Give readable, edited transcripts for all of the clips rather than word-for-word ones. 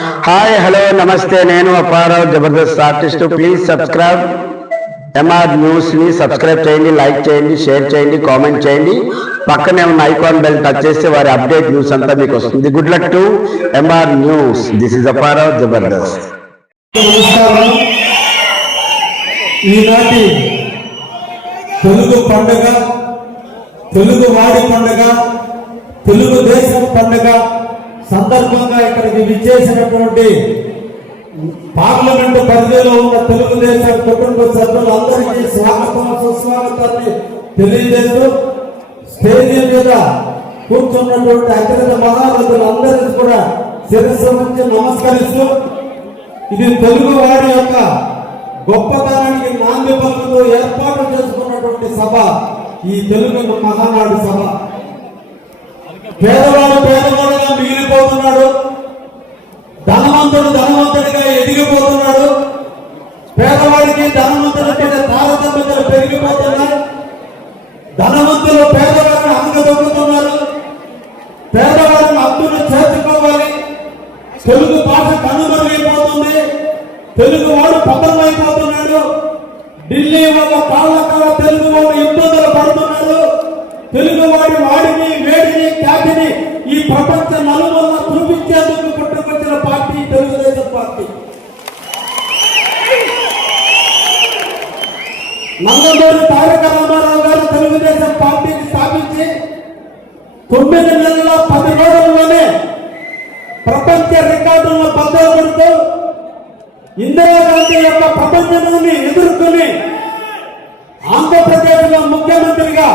Hi hello నమస్తే, నేను Apparao Jabardasth artist. Please subscribe MR news ని సబ్స్క్రైబ్ చేయండి, లైక్ చేయండి, షేర్ చేయండి, కామెంట్ చేయండి. పక్కనే ఉన్న ఐకాన్ బెల్ టచ్ చేస్తే వారి అప్డేట్ న్యూస్ అంతా మీకు వస్తుంది. Good luck to MR news. This is Apparao Jabardasth. ఈనాటి తెలుగు పండుగ, తెలుగు వాడి పండుగ, తెలుగు దేశం పండుగ సందర్భంగా ఇక్కడికి విచ్చేసినటువంటి పార్లమెంటు పరిధిలో ఉన్న తెలుగుదేశం కుటుంబ సభ్యులందరికీ స్వాగతం సుస్వాగతాన్ని తెలియజేస్తూ స్టేజీ మీద కూర్చున్నటువంటి అతిథి మహారథులందరికీ కూడా శిరస్సు నుంచి నమస్కరిస్తూ, ఇది తెలుగు వారి యొక్క గొప్పతనానికి నాంది పలుకుతూ ఏర్పాటు చేసుకున్నటువంటి సభ ఈ తెలుగు మహానాడు సభ. పేదవాడు పేదవాడుగా మిగిలిపోతున్నాడు, ధనవంతుడు ధనవంతుడిగా ఎదిగిపోతున్నాడు. పేదవాడికి ధనవంతులకి తారతమ్యాలు పెరిగిపోతున్నాయి. ధనవంతులు పేదవాడిని అణగదొక్కుతున్నారు. పేదవాడిని హక్కును చేర్చుకోవాలి. తెలుగు భాష కనుమరుగైపోతుంది. తెలుగు వాడు పతనమైపోతున్నాడు. ఢిల్లీ వల్ల కాళ్ళ తెలుగు వాడు ఇబ్బందులు పడుతున్నారు. తెలుగు వాడిని వేడిని ఖ్యాతిని ఈ ప్రపంచ నలుమూల చూపించేందుకు పుట్టుకొచ్చిన పార్టీ తెలుగుదేశం పార్టీ. నందమూరి తారక రామారావు గారు తెలుగుదేశం పార్టీని స్థాపించి 9 నెలల 10 రోజుల్లోనే ప్రపంచ రికార్డులను బద్దలు కొడుతూ ఇందిరాగాంధీ యొక్క ప్రపంచాన్ని ఎదుర్కొని ఆంధ్రప్రదేశ్లో ముఖ్యమంత్రిగా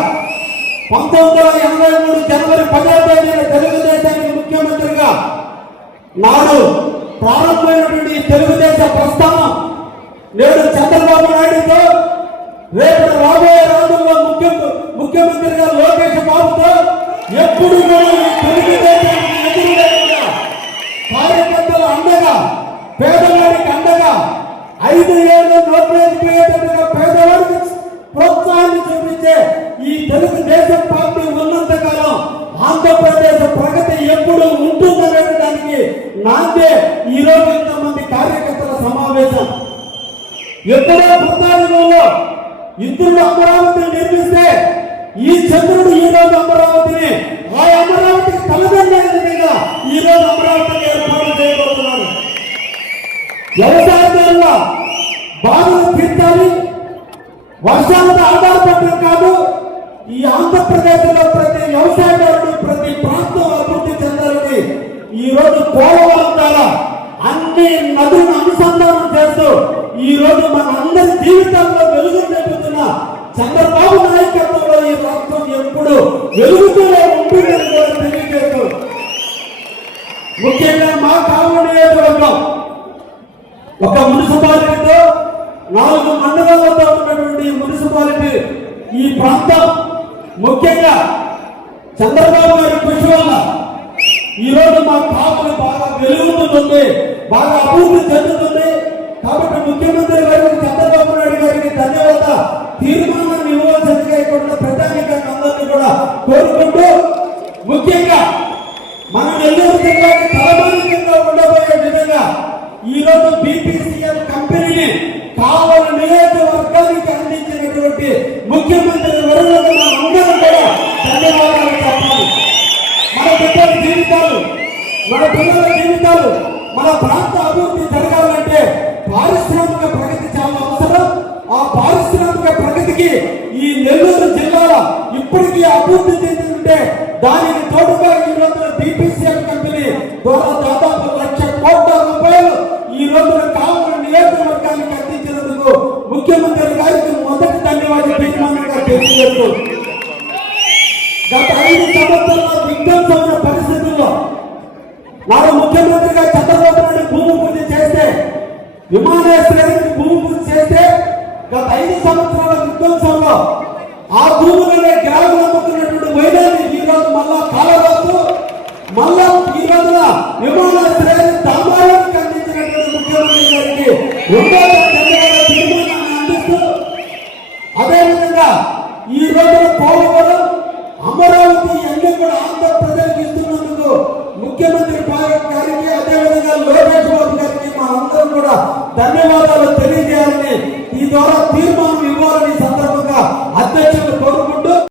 1983 జనవరి 10వ తేదీన తెలుగుదేశానికి ముఖ్యమంత్రిగా నాడు ప్రారంభమైనటువంటి తెలుగుదేశ ప్రస్థానం నేడు చంద్రబాబు నాయుడుతో, రేపు రాబోయే రోజుల్లో ముఖ్యమంత్రిగా లోకేష్ బాబుతో ఎప్పుడు తెలుగుదేశానికి ఎదురులేకుండా కార్యకర్తల అండగా, పేదవాడికి అండగా 5 ఏళ్ళు నోట్లేకపోయేటట్టుగా పేదవాడికి ప్రోత్సాహాన్ని చూపించే ఈ తెలుగుదేశం పార్టీ ఉన్నంతకాలం ఆంధ్రప్రదేశ్ ప్రగతి ఎప్పుడు ఉంటుందనేదానికి నాందే ఈ రోజు ఇంతమంది కార్యకర్తల సమావేశం. ఎక్కడో బృందావనంలో ఇంద్రుడు అమరావతిని నిర్మిస్తే ఈ చంద్రుడు ఈ రోజు అమరావతిని, ఆ అమరావతికి తలదండగా ఈ రోజు అమరావతిని ఏర్పాటు చేయబోతున్నారు. వ్యవసాయదారుల బాధలు తీర్చాలి, వర్షాలతో ఆధారపడడం కాదు. ఈ ఆంధ్రప్రదేశ్ లో ప్రతి వ్యవసాయదారుడు, ప్రతి ప్రాంతం అభివృద్ధి చెందాలని ఈ రోజు పోలవరం ద్వారా అన్ని నదులను అనుసంధానం చేస్తూ ఈ రోజు మన అందరి జీవితాల్లో వెలుగు నింపుతున్న చంద్రబాబు నాయకత్వంలో ఈ రాష్ట్రం ఎప్పుడు వెలుగుతూనే ఉంటుందని కూడా తెలియజేస్తూ, ముఖ్యంగా మా కావలి నియోజకవర్గం ఒక మున్సిపాలిటీతో 4 మండలాలతో ఉన్నటువంటి మున్సిపాలిటీ ఈ ప్రాంతం ముఖ్యంగా చంద్రబాబు గారి కృషి వల్ల ఈరోజు మా కాపులు బాగా వెలుగుతుంది, బాగా అభివృద్ధి చెందుతుంది. కాబట్టి ముఖ్యమంత్రి గారికి, చంద్రబాబు నాయుడు గారికి ధన్యవాద తీర్మానాన్ని ఇవ్వాల్సిందిగా ఇక్కడ ప్రజానికాన్ని అందరినీ కూడా కోరుకుంటూ, ముఖ్యంగా మన నెల్లూరు జిల్లాకి తలమానికంగా ఉండబోయే విధంగా ఈ రోజు బీపీసీఎల్ కంపెనీని కావలి నియోజకవర్గానికి అందించినటువంటి ముఖ్యమంత్రి వర్యులకు అందరం కూడా ధన్యవాదాలు చెప్పాలి. మన బిడ్డల జీవితాలు, మన పిల్లల జీవితాలు, మన ప్రాంత అభివృద్ధి జరగాలంటే పారిశ్రామిక ప్రగతి చాలా అవసరం. ఆ పారిశ్రామిక ప్రగతికి ఈ నెల్లూరు జిల్లాలో ఇప్పటికీ అభివృద్ధి చెందుతుంటే దానికి తోడుగా ఈ రోజున బీపీసీఎల్ కంపెనీ ద్వారా దాదాపు 1,00,000 కోట్ల రూపాయలు ఈ రోజున కావలి నియోజకవర్గానికి అందించినందుకు ముఖ్యమంత్రి గారికి మొదటి ధన్యవాదాలు తీర్మానంగా తెలియజేస్తూ, గత 5 సంవత్సరాల విధ్వంసమైన పరిస్థితుల్లో నాడు ముఖ్యమంత్రిగా చంద్రబాబు నాయుడు భూమి పూజ చేస్తే, విమానాశ్రయానికి భూమి పూజ చేస్తే గత 5 సంవత్సరాల విధ్వంసంలో ఆ భూములనే గ్రాములు అమ్ముకున్నటువంటి వైద్యాన్ని ఈ రోజు మళ్ళా కాలరాస్తూ మళ్ళా ఈ రోజున విమానాశ్రయాన్ని దామారానికి అందించినటువంటి ముఖ్యమంత్రి గారికి తీర్మానాన్ని అందిస్తూ, అదేవిధంగా ఈ రోజున పోలవరం, అమరావతి అన్ని కూడా ఆంధ్రప్రదేశ్ ఇస్తున్నందుకు ముఖ్యమంత్రి గారికి, అదేవిధంగా లోకేష్ బాబు గారికి మా అందరం కూడా ధన్యవాదాలు తెలియజేయాలని